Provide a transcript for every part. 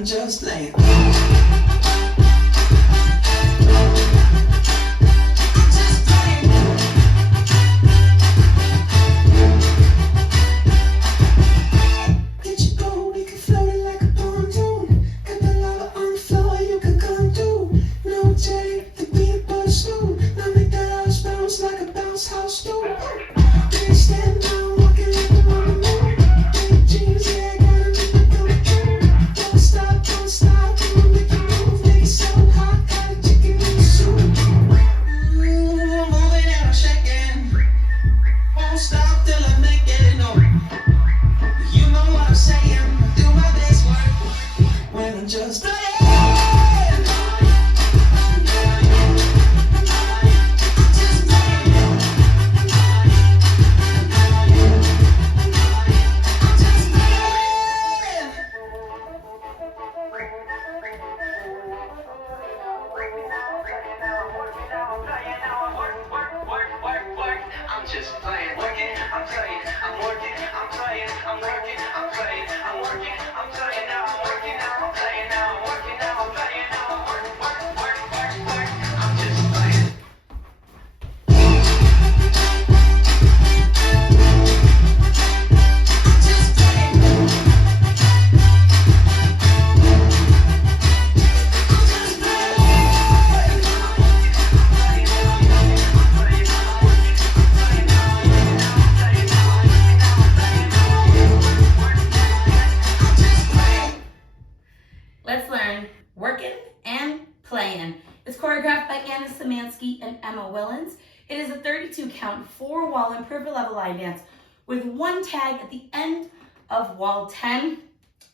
I'm just playing. Workin and Playin. It's choreographed by Anna Szymanski and Emma Whillans. It is a 32 count, 4-wall improver level line dance with 1 tag at the end of wall 10.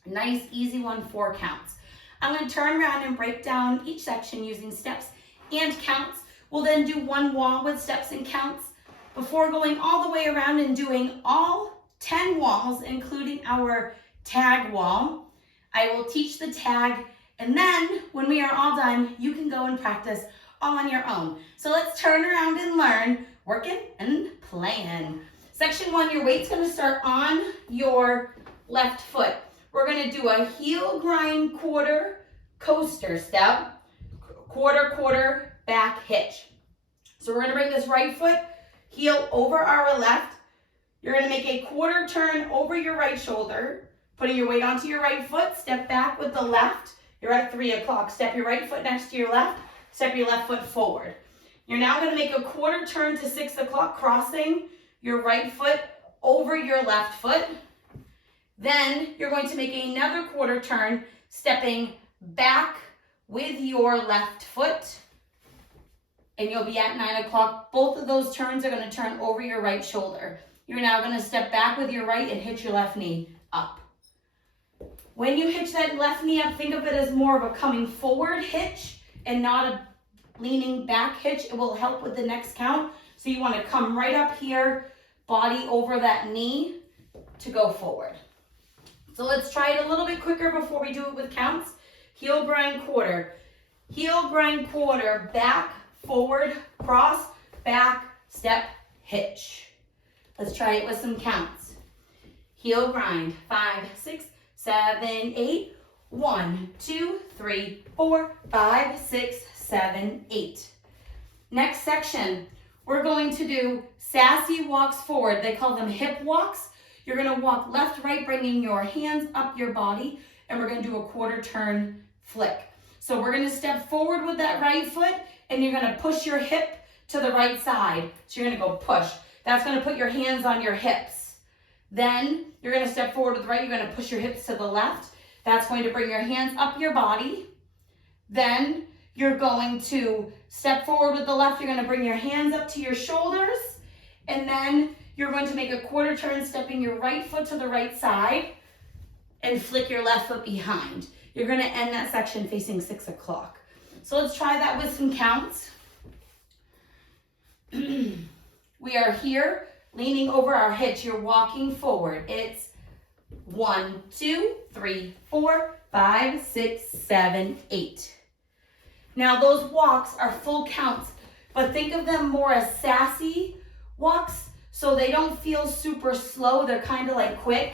Nice, easy one, 4 counts. I'm going to turn around and break down each section using steps and counts. We'll then do 1 wall with steps and counts before going all the way around and doing all 10 walls, including our tag wall. I will teach the tag, and then when we are all done, you can go and practice all on your own. So let's turn around and learn working and playing. Section 1, your weight's going to start on your left foot. We're going to do a heel grind quarter coaster step, quarter back hitch. So we're going to bring this right foot heel over our left. You're going to make a quarter turn over your right shoulder, putting your weight onto your right foot, step back with the left. You're at 3 o'clock. Step your right foot next to your left, step your left foot forward. You're now going to make a quarter turn to 6 o'clock, crossing your right foot over your left foot. Then you're going to make another quarter turn, stepping back with your left foot, and you'll be at 9 o'clock. Both of those turns are going to turn over your right shoulder. You're now going to step back with your right and hitch your left knee up. When you hitch that left knee up, think of it as more of a coming forward hitch and not a leaning back hitch. It will help with the next count. So you want to come right up here, body over that knee to go forward. So let's try it a little bit quicker before we do it with counts. Heel grind quarter, back, forward, cross, back, step, hitch. Let's try it with some counts. Heel grind, 5, 6, 7, 8. 1, 2, 3, 4, 5, 6, 7, 8. Next section, we're going to do sassy walks forward. They call them hip walks. You're going to walk left, right, bringing your hands up your body, and we're going to do a quarter turn flick. So we're going to step forward with that right foot, and you're going to push your hip to the right side. So you're going to go push. That's going to put your hands on your hips. Then you're going to step forward with the right. You're going to push your hips to the left. That's going to bring your hands up your body. Then you're going to step forward with the left. You're going to bring your hands up to your shoulders. And then you're going to make a quarter turn, stepping your right foot to the right side and flick your left foot behind. You're going to end that section facing 6 o'clock. So let's try that with some counts. We are here leaning over our hitch. You're walking forward. It's 1, 2, 3, 4, 5, 6, 7, 8. Now those walks are full counts, but think of them more as sassy walks, so they don't feel super slow. They're kind of like quick.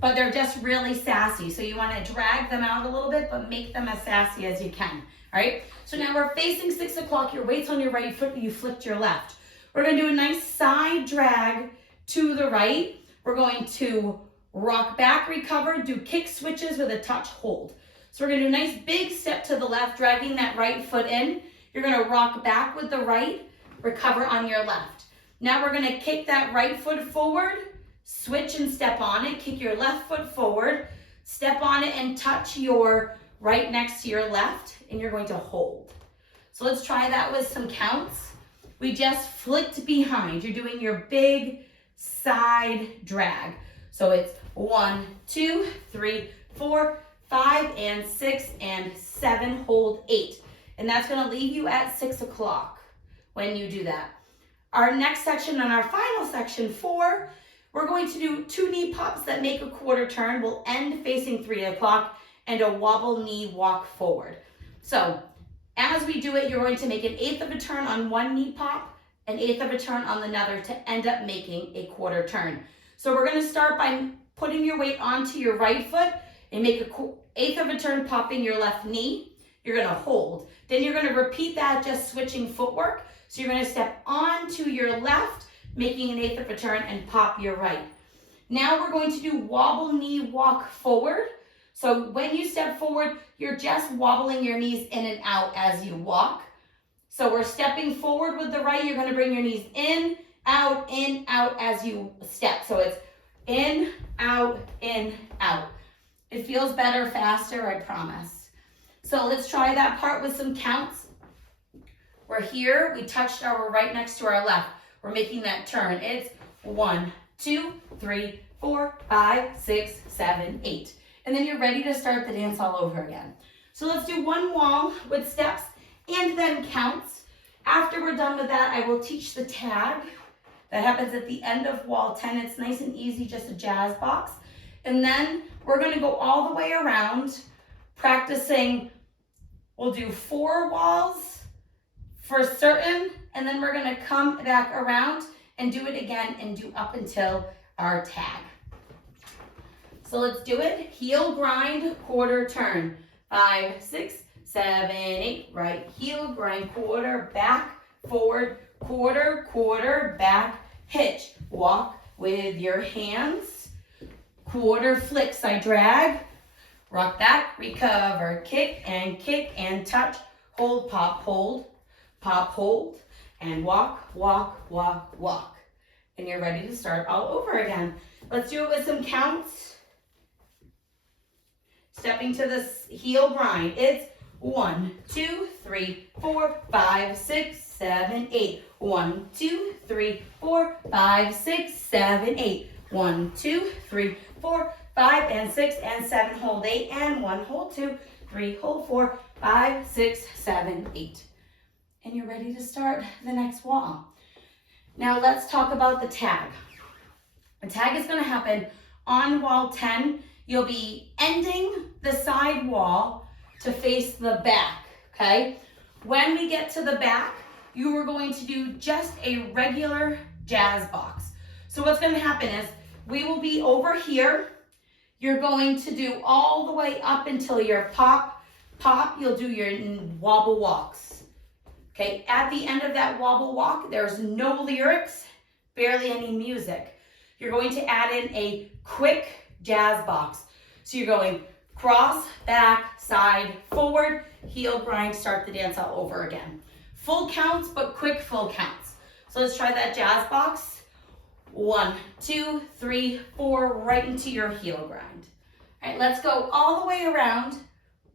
but they're just really sassy. So you want to drag them out a little bit, but make them as sassy as you can. All right, so now we're facing 6 o'clock. Your weight's on your right foot, you flipped your left. We're going to do a nice side drag to the right. We're going to rock back, recover, do kick switches with a touch hold. So we're going to do a nice big step to the left, dragging that right foot in. You're going to rock back with the right, recover on your left. Now we're going to kick that right foot forward, switch and step on it, kick your left foot forward, step on it and touch your right next to your left, and you're going to hold. So let's try that with some counts. We just flicked behind. You're doing your big side drag. So it's 1, 2, 3, 4, 5, and 6, and 7, hold 8. And that's going to leave you at 6 o'clock when you do that. Our next section and our final section 4, we're going to do 2 knee pops that make a quarter turn. We'll end facing 3 o'clock and a wobble knee walk forward. So as we do it, you're going to make an 1/8 of a turn on one knee pop, an 1/8 of a turn on another to end up making a quarter turn. So we're going to start by putting your weight onto your right foot and make a 1/8 of a turn popping your left knee. You're going to hold. Then you're going to repeat that, just switching footwork. So you're going to step onto your left, making an 1/8 of a turn and pop your right. Now we're going to do wobble knee walk forward. So when you step forward, you're just wobbling your knees in and out as you walk. So we're stepping forward with the right. You're going to bring your knees in, out as you step. So it's in, out. It feels better, faster, I promise. So let's try that part with some counts. We're here. We touched our right next to our left. We're making that turn. It's 1, 2, 3, 4, 5, 6, 7, 8. And then you're ready to start the dance all over again. So let's do one wall with steps and then counts. After we're done with that, I will teach the tag. That happens at the end of wall 10. It's nice and easy, just a jazz box. And then we're going to go all the way around, practicing. We'll do 4 walls for certain, and then we're going to come back around and do it again and do up until our tag. So let's do it. Heel grind, quarter turn. 5, 6, 7, 8. Right heel grind, quarter, back, forward, quarter, back, hitch. Walk with your hands. Quarter flick, side drag. Rock back, recover, kick and touch. Hold, pop, hold, and walk. And you're ready to start all over again. Let's do it with some counts. Stepping to this heel grind. It's 1, 2, 3, 4, 5, 6, 7, 8. 1, 2, 3, 4, 5, 6, 7, 8. 1, 2, 3, 4, 5, and 6, and 7. Hold 8, and 1, hold 2, 3, hold 4, 5, 6, 7, 8. And you're ready to start the next wall. Now let's talk about the tag. The tag is going to happen on wall 10. You'll be ending the side wall to face the back, okay? When we get to the back, you are going to do just a regular jazz box. So what's going to happen is we will be over here. You're going to do all the way up until your pop. You'll do your wobble walks. Okay, at the end of that wobble walk, there's no lyrics, barely any music. You're going to add in a quick jazz box. So you're going cross, back, side, forward, heel grind, start the dance all over again. Full counts, but quick full counts. So let's try that jazz box. 1, 2, 3, 4, right into your heel grind. All right, let's go all the way around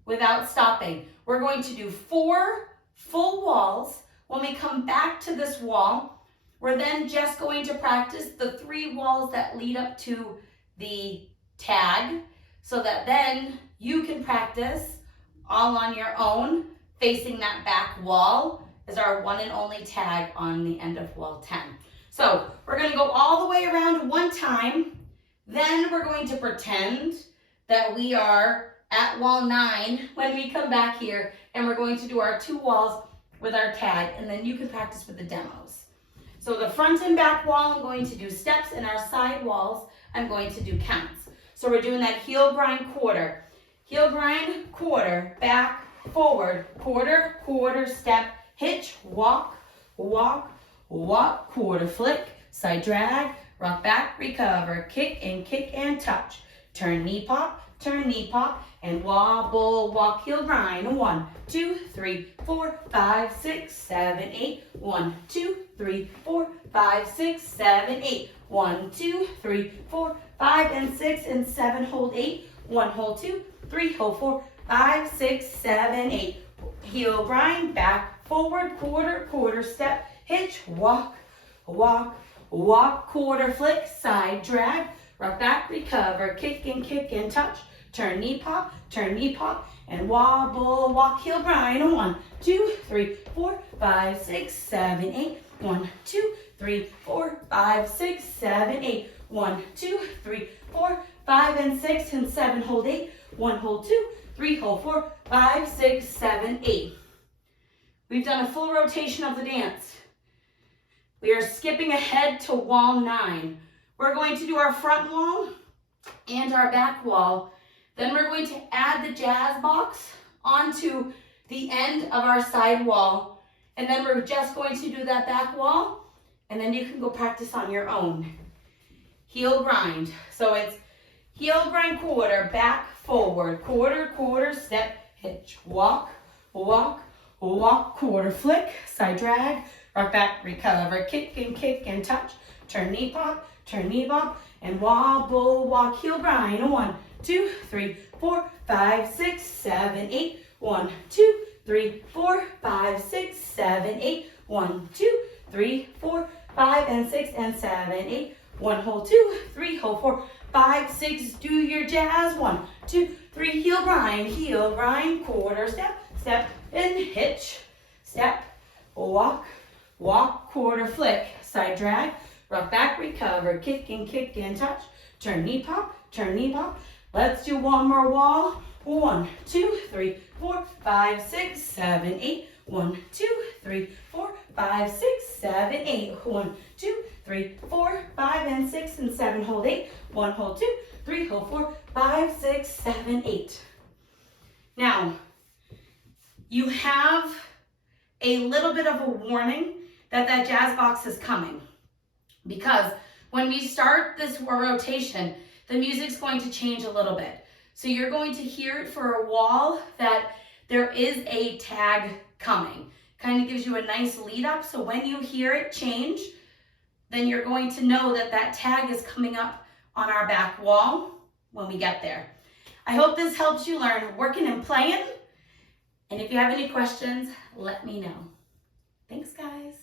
without stopping. We're going to do 4 full walls. When we come back to this wall, we're then just going to practice the 3 walls that lead up to the tag, so that then you can practice all on your own, facing that back wall as our one and only tag on the end of wall 10. So we're going to go all the way around one time, then we're going to pretend that we are at wall 9 when we come back here, and we're going to do our 2 walls with our tag, and then you can practice with the demos. So the front and back wall, I'm going to do steps, and our side walls, I'm going to do counts. So we're doing that heel grind quarter. Heel grind, quarter, back, forward, quarter, quarter, step, hitch, walk, walk, walk, quarter, flick, side drag, rock back, recover, kick and touch. Turn knee pop, and wobble, walk, heel grind. 1, 2, 3, 4, 5, 6, 7, 8. 1, 2, 3, 4, 5, 6, 7, 8. 1, 2, 3, 4, 5, and 6, and 7. Hold 8. 1, hold 2, 3, hold 4, 5, 6, 7, 8. Heel grind, back, forward, quarter, quarter, step, hitch, walk, walk, walk, quarter, flick, side drag, rock back, recover, kick and touch. Turn knee pop, and wobble, walk, heel grind. 1, 2, 3, 4, 5, 6, 7, 8. 1, 2, 3, 4, 5, 6, 7, 8. 1, 2, 3, 4, 5, and 6, and 7. Hold 8. 1, hold 2, 3, hold 4, 5, 6, 7, 8. We've done a full rotation of the dance. We are skipping ahead to wall 9. We're going to do our front wall and our back wall. Then we're going to add the jazz box onto the end of our side wall. And then we're just going to do that back wall. And then you can go practice on your own. Heel grind. So it's heel grind quarter, back, forward, quarter, quarter, step, hitch, walk, walk, walk, quarter, flick, side drag, rock back, recover, kick and touch. Turn knee pop, and wobble, walk, heel grind. 1, 2, 3, 4, 5, 6, 7, 8. 1, 2, 3, 4, 5, 6, 7, 8. 1, 2, 3, 4, 5, and 6, and 7, 8. 1, hold 2, 3, hold 4, 5, 6. Do your jazz. 1, 2, 3, heel grind, quarter, step, and hitch, step, walk, walk, quarter, flick, side drag, rock back, recover, kick and touch. Turn knee pop. Let's do one more wall. 1, 2, 3, 4, 5, 6, 7, 8. 1, 2, 3, 4, 5, 6, 7, 8. 1, 2, 3, 4, 5, and 6, and 7. Hold 8. 1, hold 2, 3, hold 4, 5, 6, 7, 8. Now, you have a little bit of a warning that jazz box is coming. Because when we start this rotation, the music's going to change a little bit. So you're going to hear it for a wall that there is a tag coming. Kind of gives you a nice lead up. So when you hear it change, then you're going to know that tag is coming up on our back wall when we get there. I hope this helps you learn working and playing. And if you have any questions, let me know. Thanks, guys.